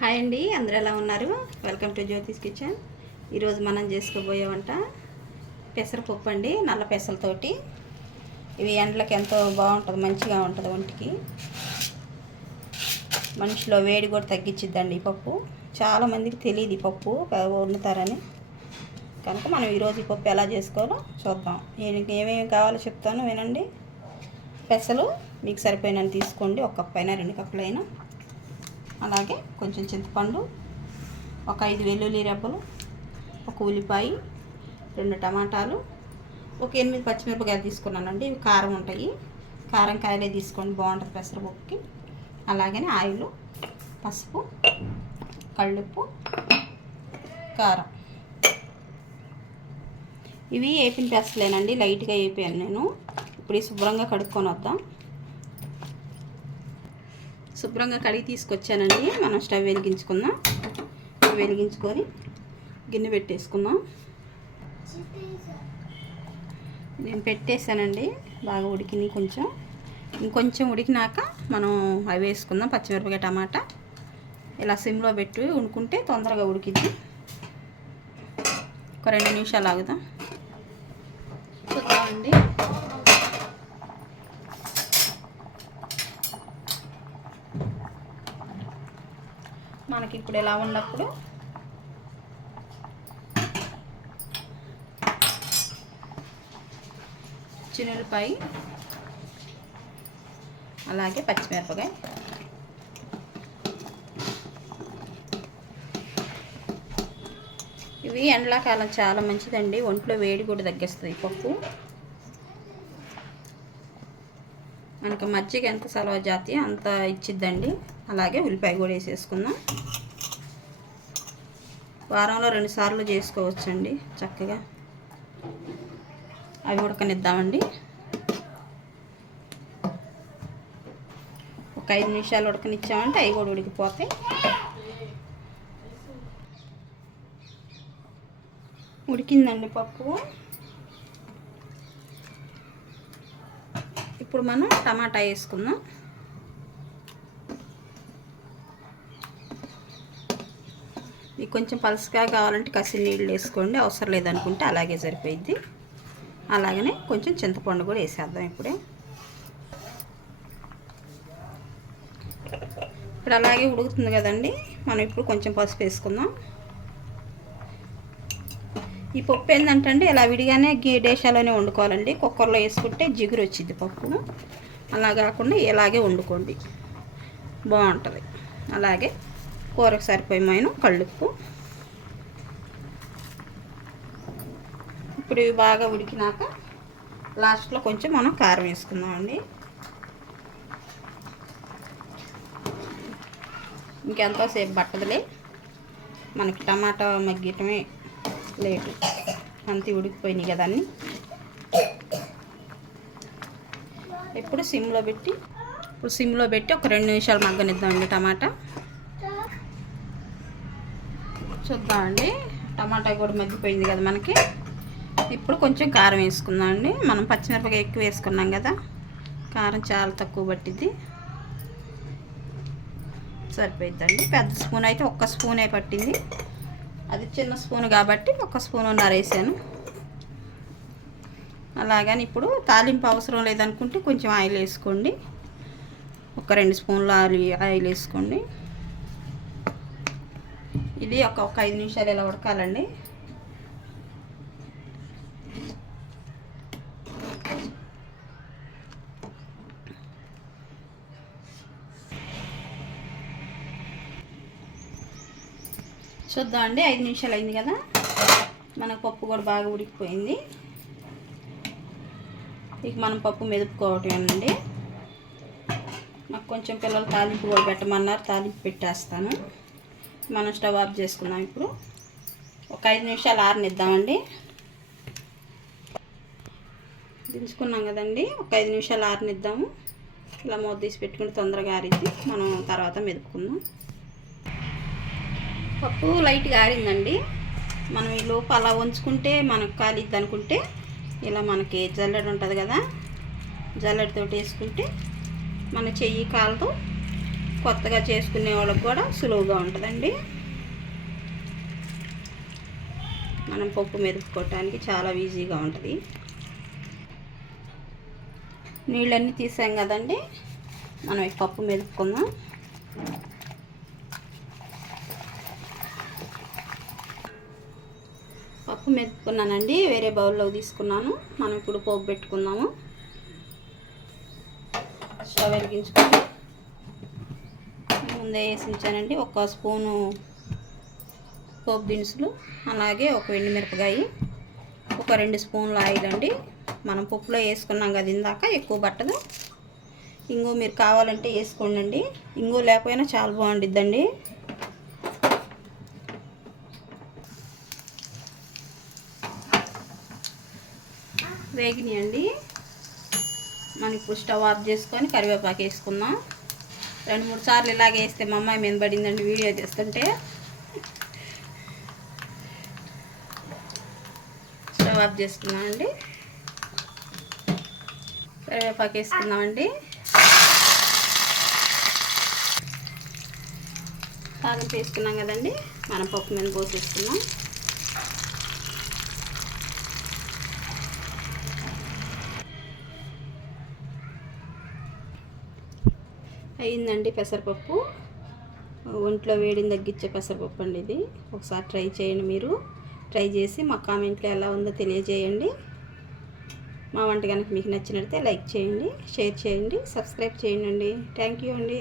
Hi అండి, అందరూ ఎలా ఉన్నారు? Welcome to జ్యోతిస్ kitchen. ఈరోజు మనం చేసుకోబోయే వంట పెసరపప్పు అండి, నల్ల పెసలతోటి. ఇవి ఎండలకి ఎంతో బాగుంటుంది, మంచిగా ఉంటుంది ఒంటికి. మనిషిలో వేడి కూడా తగ్గించిద్దండి ఈ పప్పు. చాలామందికి తెలియదు ఈ పప్పు వండుతారని, కనుక మనం ఈరోజు ఈ పప్పు ఎలా చేసుకోవాలో చూద్దాం. ఏమేమి కావాలో చెప్తాను వినండి. పెసలు మీకు సరిపోయినని తీసుకోండి, 1 కప్పు అయినా 2 కప్పులైనా. అలాగే కొంచెం చింతపండు, ఒక 5 వెల్లుల్లి రెబ్బలు, 1 ఉల్లిపాయ, 2 టమాటాలు, ఒక 8 పచ్చిమిరపకాయలు తీసుకున్నానండి. ఇవి కారం ఉంటాయి, కారం కాయలే తీసుకోండి, బాగుంటుంది పెసరపప్పుకి. అలాగే ఆయిల్, పసుపు, కళ్ళుప్పు, కారం. ఇవి వేపిన పెసలేనండి, లైట్గా వేపాను నేను. ఇప్పుడు శుభ్రంగా కడుక్కొని వద్దాం. శుభ్రంగా కడిగి తీసుకొచ్చానండి. మనం స్టవ్ వెలిగించుకుందాం. వెలిగించుకొని గిన్నె పెట్టేసుకుందాం. నేను పెట్టేసానండి, బాగా ఉడికినాయి. ఇంకొంచెం ఉడికినాక మనం అవి వేసుకుందాం, పచ్చిమిరపకాయ, టమాటా. ఇలా సిమ్లో పెట్టి వండుకుంటే తొందరగా ఉడికిద్ది. ఒక 2 నిమిషాలు ఆగుదాం. చూద్దామండి. మనకి ఇప్పుడు ఎలా ఉన్నప్పుడు చిన్నులపాయ, అలాగే పచ్చిమిరపకాయ, ఇవి ఎండాకాలం చాలా మంచిదండి, ఒంట్లో వేడి కూడా తగ్గిస్తుంది ఈ పప్పు. మనకు మజ్జిగ ఎంత సలవ జాతి అంత ఇచ్చిద్దండి. అలాగే ఉల్లిపాయ కూడా వేసేసుకుందాం. వారంలో 2 సార్లు చేసుకోవచ్చండి చక్కగా. అవి ఉడకనిద్దామండి. ఒక 5 నిమిషాలు ఉడకనిచ్చామంటే అవి కూడా ఉడికిపోతాయి. ఉడికిందండి పప్పు. ఇప్పుడు మనం టమాటా వేసుకుందాం. మీకు కొంచెం పలుసుగా కావాలంటే కసి నీళ్ళు వేసుకోండి, అవసరం లేదనుకుంటే అలాగే సరిపోయిద్ది. అలాగనే కొంచెం చింతపండు కూడా వేసేద్దాం ఇప్పుడే. ఇప్పుడు అలాగే ఉడుకుతుంది కదండి, మనం ఇప్పుడు కొంచెం పసుపు వేసుకుందాం. ఈ పప్పు ఏంటంటే ఇలా విడిగానే డేషాలోనే వండుకోవాలండి. కుక్కర్లో వేసుకుంటే జిగురు వచ్చింది పప్పు. అలా కాకుండా ఇలాగే వండుకోండి, బాగుంటుంది. అలాగే కూరకు సరిపోయిన కళ్ళుప్పు. ఇప్పుడు ఇవి బాగా ఉడికినాక లాస్ట్లో కొంచెం మనం కారం వేసుకుందామండి. ఇంకెంతోసేపు పట్టదులే, మనకి టమాటా మగ్గటమే లేటు, అంతే ఉడికిపోయినాయి కదా అన్నీ. ఇప్పుడు సిమ్లో పెట్టి ఒక 2 నిమిషాలు మగ్గనిద్దామండి టమాటా. చూద్దామండి, టమాటా కూడా మగ్గిపోయింది కదా మనకి. ఇప్పుడు కొంచెం కారం వేసుకుందాం అండి. మనం పచ్చిమిరపకాయ ఎక్కువ వేసుకున్నాం కదా, కారం చాలా తక్కువ పట్టిద్ది, సరిపోయిద్దండి. పెద్ద స్పూన్ అయితే 1 స్పూనే పట్టింది, అది చిన్న స్పూన్ కాబట్టి 1 స్పూన్ వేసాను. అలాగని ఇప్పుడు తాలింపు అవసరం లేదనుకుంటే కొంచెం ఆయిల్ వేసుకోండి, ఒక 2 స్పూన్ల ఆయిల్ వేసుకోండి. ఇది ఒక 5 నిమిషాలు ఇలా ఉడకాలండి. చూద్దామండి, 5 నిమిషాలు అయింది కదా, మన పప్పు కూడా బాగా ఉడికిపోయింది. ఇక మనం పప్పు మెదుపుకోవటమేనండి. నాకు కొంచెం పిల్లలు తాలింపు కూడా పెట్టమన్నారు, తాలింపు పెట్టేస్తాను. మనం స్టవ్ ఆఫ్ చేసుకుందాం. ఇప్పుడు ఒక 5 నిమిషాలు ఆరనిద్దామండి. దించుకున్నాం కదండి, ఒక 5 నిమిషాలు ఆరనిద్దాము. ఇలా మూత తీసి పెట్టుకుంటే తొందరగా ఆరిద్ది, మనం తర్వాత మెదుపుకుందాం. పప్పు లైట్గా ఆరిందండి. మనం ఈ లోపు అలా ఉంచుకుంటే మనకు కాలిద్ది అనుకుంటే ఇలా మనకి జల్లెడ ఉంటుంది కదా, జల్లెడతోటి వేసుకుంటే మన చెయ్యి కాలతో కొత్తగా చేసుకునే వాళ్ళకి కూడా సులువుగా ఉంటుందండి. మనం పప్పు మెదుపుకోవటానికి చాలా ఈజీగా ఉంటుంది. నీళ్ళన్నీ తీసాం కదండి, మనం ఈ పప్పు మెదుపుకుందాం. పప్పు మెదుపుకున్నానండి, వేరే బౌల్లో తీసుకున్నాను. మనం ఇప్పుడు పోపు పెట్టుకుందాము. స్టవ్ వెలిగించుకొని ముందే వేసి ఉంచానండి. 1 స్పూను పోపు దినుసులు, అలాగే ఒక ఎండుమిరపకాయ, ఒక 2 స్పూన్ల ఆయిల్ అండి. మనం పప్పులో వేసుకున్నాం కదా ఇందాక, ఎక్కువ పట్టదు. ఇంగు మీరు కావాలంటే వేసుకోండి, ఇంగు లేకపోయినా చాలా బాగుండిద్దండి. వేగినాయండి. మనం ఇప్పుడు స్టవ్ ఆఫ్ చేసుకొని కరివేపాకు వేసుకుందాం. 2-3 సార్లు ఇలాగే వేస్తే మా అమ్మాయి మీద పడిందండి వీడియో చేస్తుంటే. స్టవ్ ఆఫ్ చేసుకున్నామండి, కరివేపాకు వేసుకుందామండి. తాలింపు వేసుకున్నాం కదండి, మనం పప్పు మీద పోసేసుకున్నాం. అయిందండి పెసరపప్పు. ఒంట్లో వేడిని తగ్గించే పెసరపప్పు అండి ఇది. ఒకసారి ట్రై చేయండి. మీరు ట్రై చేసి మా కామెంట్లో ఎలా ఉందో తెలియజేయండి. మా వంట కనుక మీకు నచ్చినట్లయితే లైక్ చేయండి, షేర్ చేయండి, సబ్స్క్రైబ్ చేయండి. థ్యాంక్ యూ అండి.